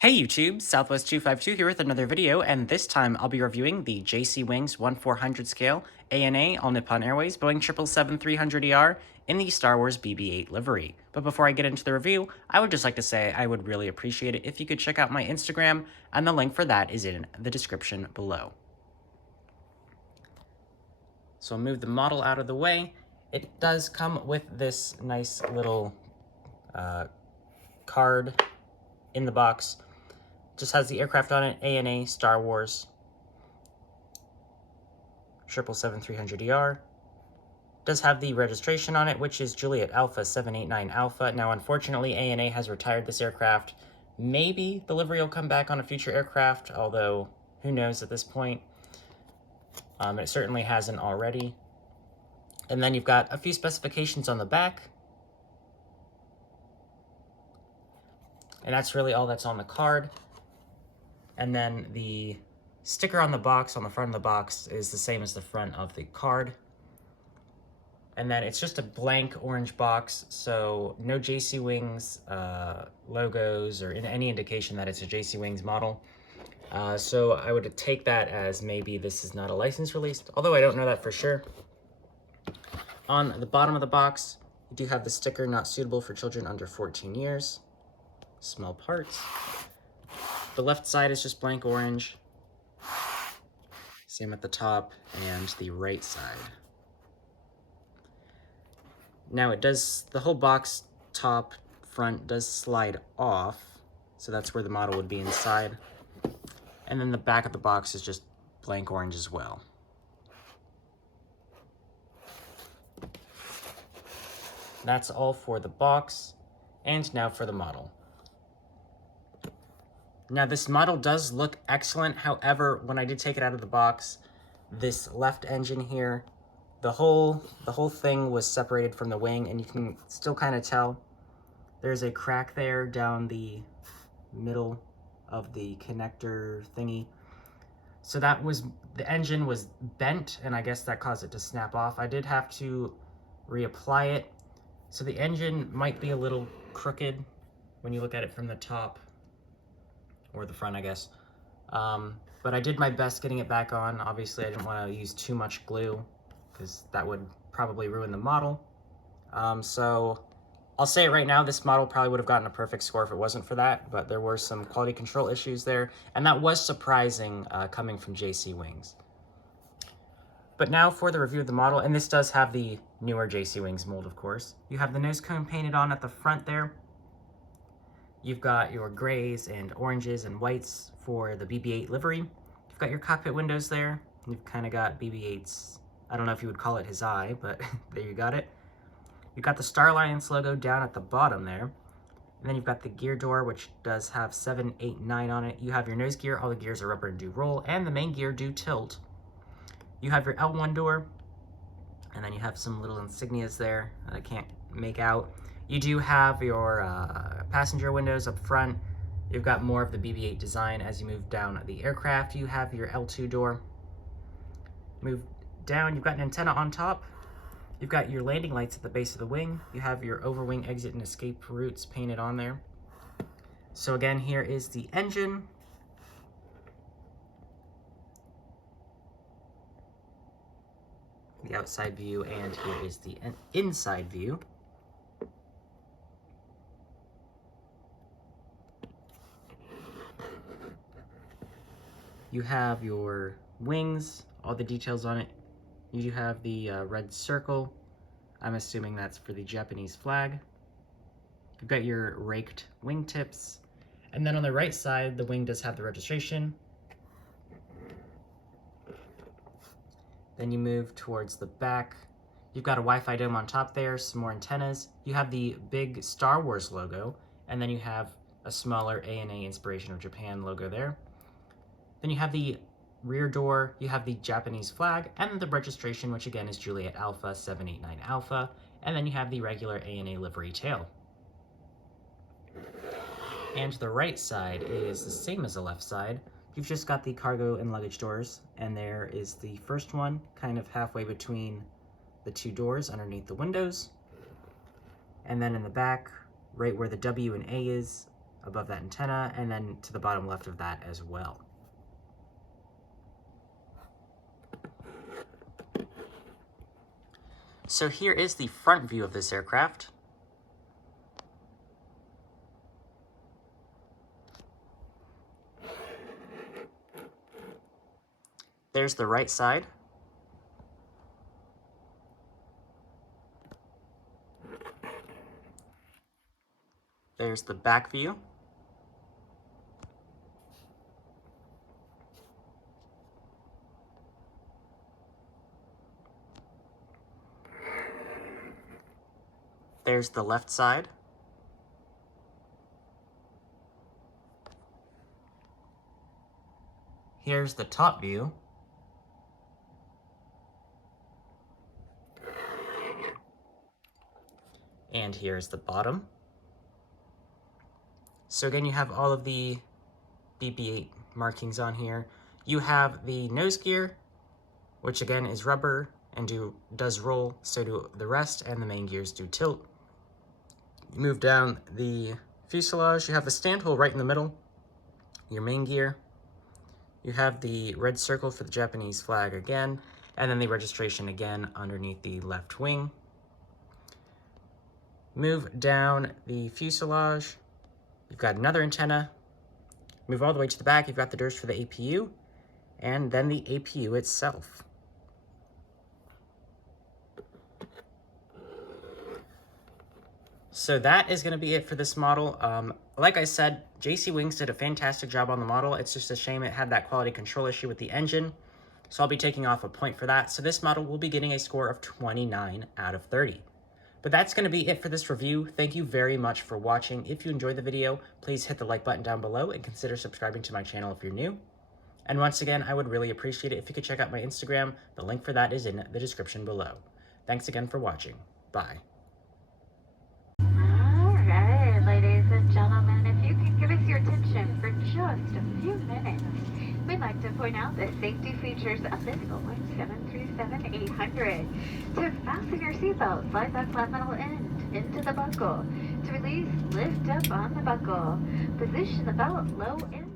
Hey YouTube, Southwest252 here with another video, and this time I'll be reviewing the JC Wings 1/400 scale ANA all Nippon Airways Boeing 777-300ER in the Star Wars BB-8 livery. But before I get into the review, I would just like to say I would really appreciate it if you could check out my Instagram, and the link for that is in the description below. So I'll move the model out of the way. It does come with this nice little card in the box. Just has the aircraft on it, ANA, Star Wars, 777-300ER. Does have the registration on it, which is Juliet Alpha 789 Alpha. Now, unfortunately, ANA has retired this aircraft. Maybe the livery will come back on a future aircraft, although who knows at this point. It certainly hasn't already. And then you've got a few specifications on the back. And that's really all that's on the card. And then the sticker on the box, on the front of the box, is the same as the front of the card. And then it's just a blank orange box, so no JC Wings logos or any indication that it's a JC Wings model. So I would take that as maybe this is not a license release, although I don't know that for sure. On the bottom of the box, you do have the sticker, not suitable for children under 14 years. Small parts. The left side is just blank orange. Same at the top and the right side. Now it does, the whole box top front does slide off, so that's where the model would be inside. And then the back of the box is just blank orange as well. That's all for the box, and now for the model. Now this model does look excellent, however, when I did take it out of the box, this left engine here, the whole thing was separated from the wing, and you can still kind of tell there's a crack there down the middle of the connector thingy. So that was, the engine was bent, and I guess that caused it to snap off. I did have to reapply it. So the engine might be a little crooked when you look at it from the top, or the front, I guess. But I did my best getting it back on. Obviously, I didn't want to use too much glue, because that would probably ruin the model. So I'll say it right now, this model probably would have gotten a perfect score if it wasn't for that, but there were some quality control issues there, and that was surprising coming from JC Wings. But now for the review of the model, and this does have the newer JC Wings mold, of course. You have the nose cone painted on at the front there. You've got your grays and oranges and whites for the BB-8 livery. You've got your cockpit windows there. You've kind of got BB-8's, I don't know if you would call it his eye, but there you got it. You've got the Star Alliance logo down at the bottom there. And then you've got the gear door, which does have 7, 8, 9 on it. You have your nose gear, all the gears are rubber and do roll, and the main gear do tilt. You have your L1 door, and then you have some little insignias there that I can't make out. You do have your passenger windows up front. You've got more of the BB-8 design as you move down the aircraft. You have your L2 door. Move down, you've got an antenna on top. You've got your landing lights at the base of the wing. You have your overwing exit and escape routes painted on there. So again, here is the engine. The outside view, and here is the inside view. You have your wings, all the details on it. You do have the red circle. I'm assuming that's for the Japanese flag. You've got your raked wingtips. And then on the right side, the wing does have the registration. Then you move towards the back. You've got a Wi-Fi dome on top there, some more antennas. You have the big Star Wars logo, and then you have a smaller ANA Inspiration of Japan logo there. Then you have the rear door, you have the Japanese flag, and the registration, which again is Juliet Alpha 789 Alpha, and then you have the regular ANA livery tail. And the right side is the same as the left side. You've just got the cargo and luggage doors, and there is the first one, kind of halfway between the two doors underneath the windows. And then in the back, right where the W and A is, above that antenna, and then to the bottom left of that as well. So here is the front view of this aircraft. There's the right side. There's the back view. There's the left side. Here's the top view. And here's the bottom. So again, you have all of the BB-8 markings on here. You have the nose gear, which again is rubber and does roll, so do the rest, and the main gears do tilt. You move down the fuselage, you have the stand hole right in the middle, your main gear. You have the red circle for the Japanese flag again, and then the registration again underneath the left wing. Move down the fuselage, you've got another antenna. Move all the way to the back, you've got the doors for the APU, and then the APU itself. So that is going to be it for this model. Like I said, JC Wings did a fantastic job on the model. It's just a shame it had that quality control issue with the engine. So I'll be taking off a point for that. So this model will be getting a score of 29 out of 30. But that's going to be it for this review. Thank you very much for watching. If you enjoyed the video, please hit the like button down below and consider subscribing to my channel if you're new. And once again, I would really appreciate it if you could check out my Instagram. The link for that is in the description below. Thanks again for watching. Bye. Alright, ladies and gentlemen, if you can give us your attention for just a few minutes, we'd like to point out the safety features of this Boeing 737-800. To fasten your seatbelt, slide that flat metal end into the buckle. To release, lift up on the buckle. Position the belt low and